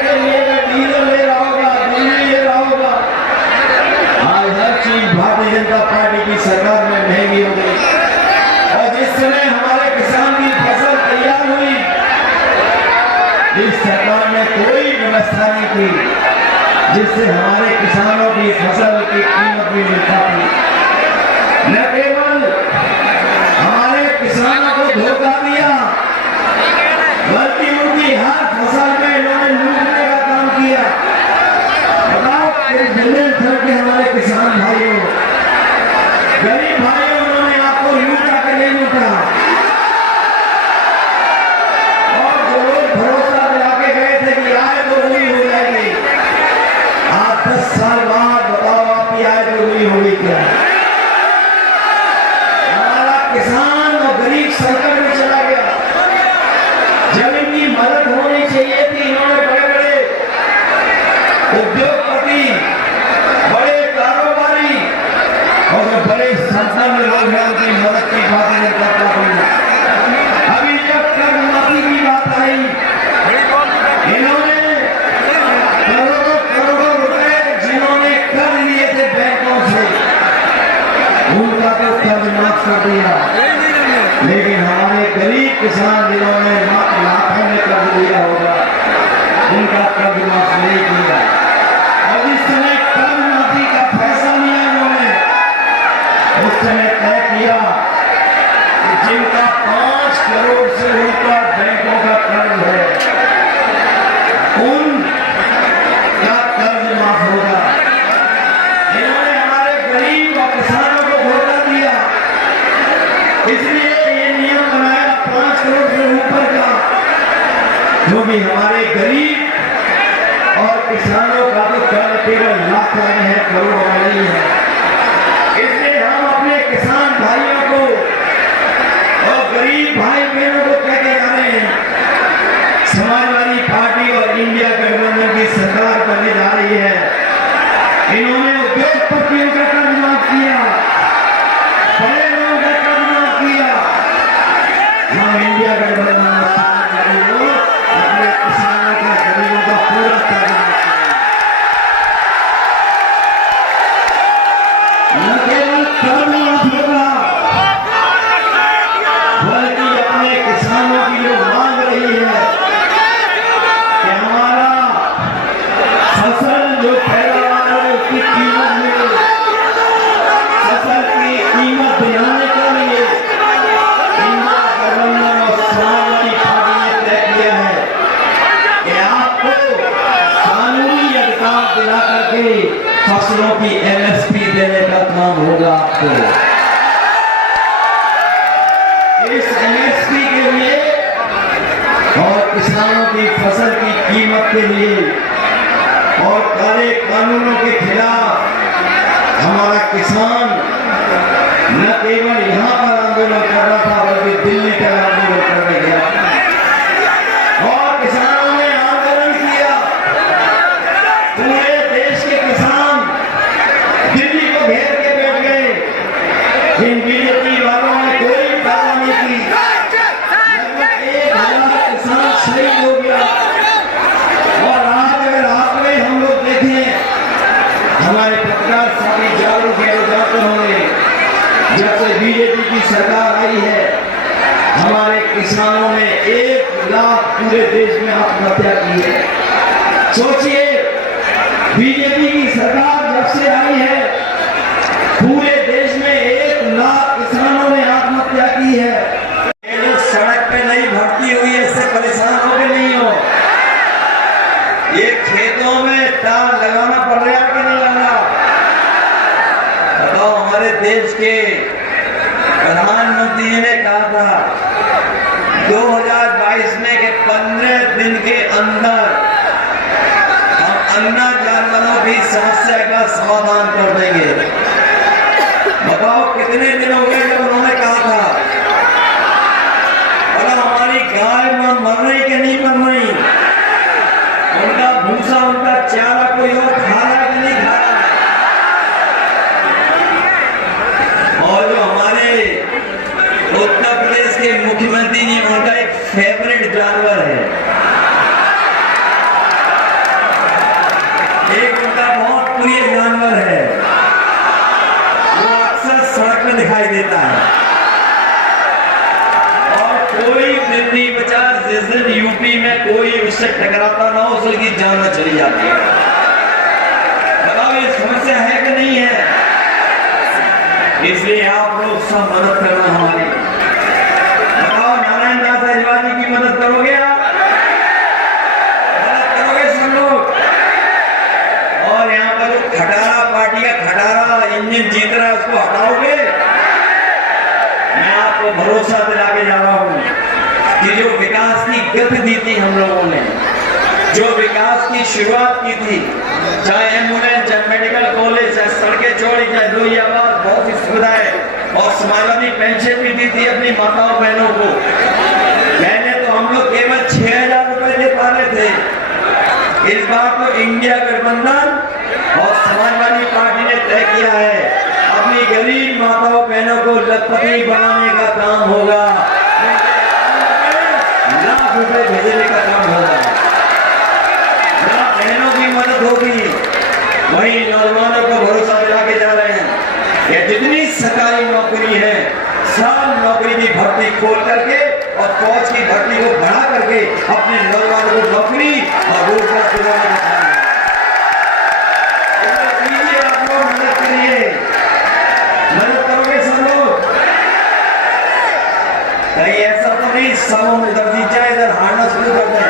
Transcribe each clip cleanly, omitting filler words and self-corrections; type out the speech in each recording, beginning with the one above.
के लिए डीजल ले रहा होगा, बिजली ले रहा होगा। आज हर चीज भारतीय जनता पार्टी की सरकार में महंगी हो गई। और जिस समय हमारे किसान की फसल तैयार हुई, इस सरकार ने कोई व्यवस्था नहीं की जिससे हमारे किसानों की फसल की कीमत भी मिल पाती। न केवल हमारे किसानों को धोखा दिया, बल्कि उनकी हर फसल में इन्होंने लूटने का काम किया। बताओ बुंदेलखंड के हमारे किसान भाइयों, गरीब भाइयों, उन्होंने आपको लूटा के नहीं लूटा। और जो लोग भरोसा दिला के गए थे कि आय दोगुनी हो जाएगी, आज 10 साल बाद बताओ आपकी आय दोगुनी होगी क्या? हमारा किसान और गरीब संकट में चला गया। जब इनकी मदद होनी चाहिए थी, इन्होंने बड़े बड़े उद्योगपति, बड़े कारोबारी और जो बड़े संपन्न लोग हैं उनकी मदद की बात नहीं करता कोई। अभी जब कर्ज माफी की बात आई, इन्होंने करोड़ों करोड़ों रुपए जिन्होंने कर्ज लिए थे बैंकों से, उनका तो कर्ज माफ कर दिया। लेकिन हमारे गरीब किसान जिन्होंने लाखों में कर्ज लिया होगा, उनका कर्ज माफ नहीं किया। और जिस समय कर्ज माफी का फैसला लिया इन्होंने, उस समय तय किया कि जिनका 5 करोड़ से ऊपर बैंकों का कर्ज है, उनका कर्ज माफ होगा। इन्होंने हमारे गरीब और किसानों को धोखा दिया, इसलिए ये नियम बनाया 5 करोड़ से ऊपर का, जो भी हमारे गरीब और किसानों का तो कर्ज केवल लाख में है, करोड़ों में नहीं है। इसलिए हम अपने किसान भाइयों को और गरीब भाई बहनों को कहते जा रहे हैं, समाजवादी पार्टी और इंडिया गठबंधन की सरकार बनने जा रही है। इन्होंने उद्योगपतियों का कर्ज माफ किया, बड़े लोगों का कर्ज माफ किया। हम इंडिया गठबंधन अपने किसानों का, गरीबों का पूरा कर्ज माफ करेंगे। न केवल कर्ज माफ होगा, बल्कि अपने किसानों की जो मांग रही है कि हमारा फसल जो पैदावार है उसकी कीमत मिले, फसल की कीमत दिलाने के लिए इंडिया गठबंधन और समाजवादी पार्टी ने तय किया है कि आपको कानूनी अधिकार दिला करके फसलों की MSP देने का काम होगा। आपको इस MSP के लिए और किसानों की फसल की कीमत के लिए और काले कानूनों के खिलाफ हमारा किसान न केवल यहाँ पर आंदोलन कर रहा था, बल्कि दिल्ली का आंदोलन करने गया और किसानों ने आंदोलन किया। पूरे देश के किसान दिल्ली को घेर के बैठ गए। इन बीजेपी वालों ने कोई परवाह नहीं की। लगभग 1000 किसान शहीद हो गया। और आज अगर आपने हम लोग देखें, हमारे पत्रकार साथी जागरूक जाकर होंगे, जब से बीजेपी की सरकार आई है, हमारे किसानों ने 1 लाख पूरे देश में आत्महत्या की है। सोचिए, बीजेपी की सरकार जब से आई है, पूरे देश में 1 लाख किसानों ने आत्महत्या की है। ये जो सड़क पे नई भर्ती हुई है, इससे परेशान हो के नहीं हो। ये खेतों में तार लगाना पड़ रहा है कि नहीं लगा? बताओ, हमारे देश के प्रधानमंत्री जी ने कहा था 2022 में कि 15 दिन के अंदर हम अन्ना जानवरों की समस्या का समाधान कर देंगे। बताओ कितने दिन हो गए जब उन्होंने कहा था? और हमारी गाय मर रही कि नहीं मर रही? उनका भूसा, उनका चारा कोई और खा रहा कि नहीं खा रहा? और जो हमारे उत्तर प्रदेश के मुख्यमंत्री जी, उनका एक फेवरेट जानवर है लोकप्रिय जानवर है, वो अक्सर सड़क में दिखाई देता है। और कोई दिन नहीं बचा जिस दिन यूपी में कोई उससे टकराता ना हो, उसकी जान न चली जाती है। बताओ ये समस्या है कि नहीं है? इसलिए आप लोग सब मदद करना हमारी। बताओ नारायण दास अहिलवाल जी की मदद करोगे आप? मदद करोगे सब लोग? और यहाँ पर जो खटारा पार्टी का खटारा इंजन जीत रहा है उसको हटाओगे? मैं आपको भरोसा दिला के जा रहा हूँ कि जो विकास की गति दी थी हम लोगों ने, जो विकास की शुरुआत की थी, चाहे एम्बुलेंस, चाहे मेडिकल कॉलेज, चाहे सड़कें चौड़ी, चाहे लोहिया आबाद, बहुत सी सुविधाएं, और समाजवादी पेंशन भी दी थी अपनी माताओं बहनों को। पहले तो हम लोग केवल 6,000 रुपए दे पा रहे थे। इस बार तो इंडिया गठबंधन और समाजवादी पार्टी ने तय किया है अपनी गरीब माताओं बहनों को लखपति बनाने का काम होगा, लाख रुपए भेजने का काम होगा। बहनों की मदद होगी, वही नौजवानों को भरोसा दिला के जा रहे हैं कि जितनी सरकारी नौकरी है सब नौकरी की भर्ती खोल करके और फौज की भर्ती को बढ़ा करके अपने नौजवानों को नौकरी और रोजगार दिलाने का काम है। आप लोग मदद करिए, मदद करोगे सब लोग? कहीं ऐसा तो नहीं सब उधर जीत जाए, इधर हारना शुरू कर दें।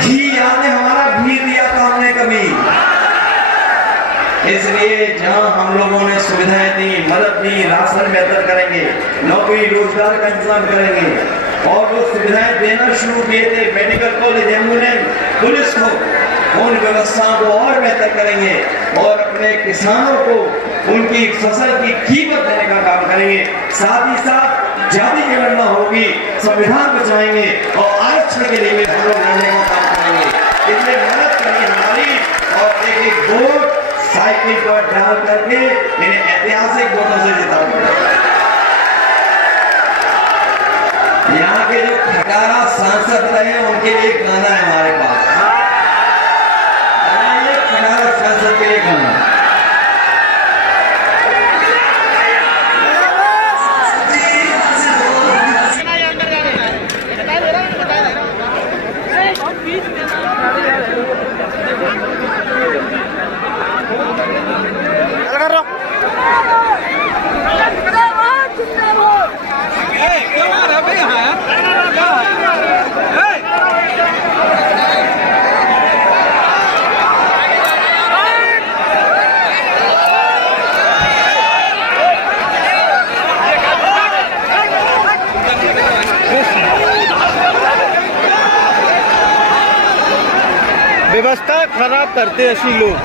घी याद है हमारा, घी दिया था हमने कभी, इसलिए जहां हम लोगों ने सुविधाएं दी, मदद दी, राशन बेहतर करेंगे, नौकरी रोजगार का इंतजाम करेंगे और वो सुविधाएं देना शुरू किए थे, मेडिकल कॉलेज, एम्बुलेंस, पुलिस को, उन व्यवस्थाओं को और बेहतर करेंगे और अपने किसानों को उनकी फसल की कीमत देने का काम करेंगे। साथ ही साथ जाति गणना होगी, संविधान बचाएंगे और आरक्षण के लिए भी हम लोग लड़ने का काम करेंगे। इसलिए मदद करिए हमारी और एक वोट साइकिल पर डाल करके इन्हें ऐतिहासिक वोटों से जिताएंगे। यहाँ के जो खटारा सांसद रहे उनके लिए गाना है हमारे पास, खटारा सांसद के लिए गाना। व्यवस्था खराब करते ऐसी लोग।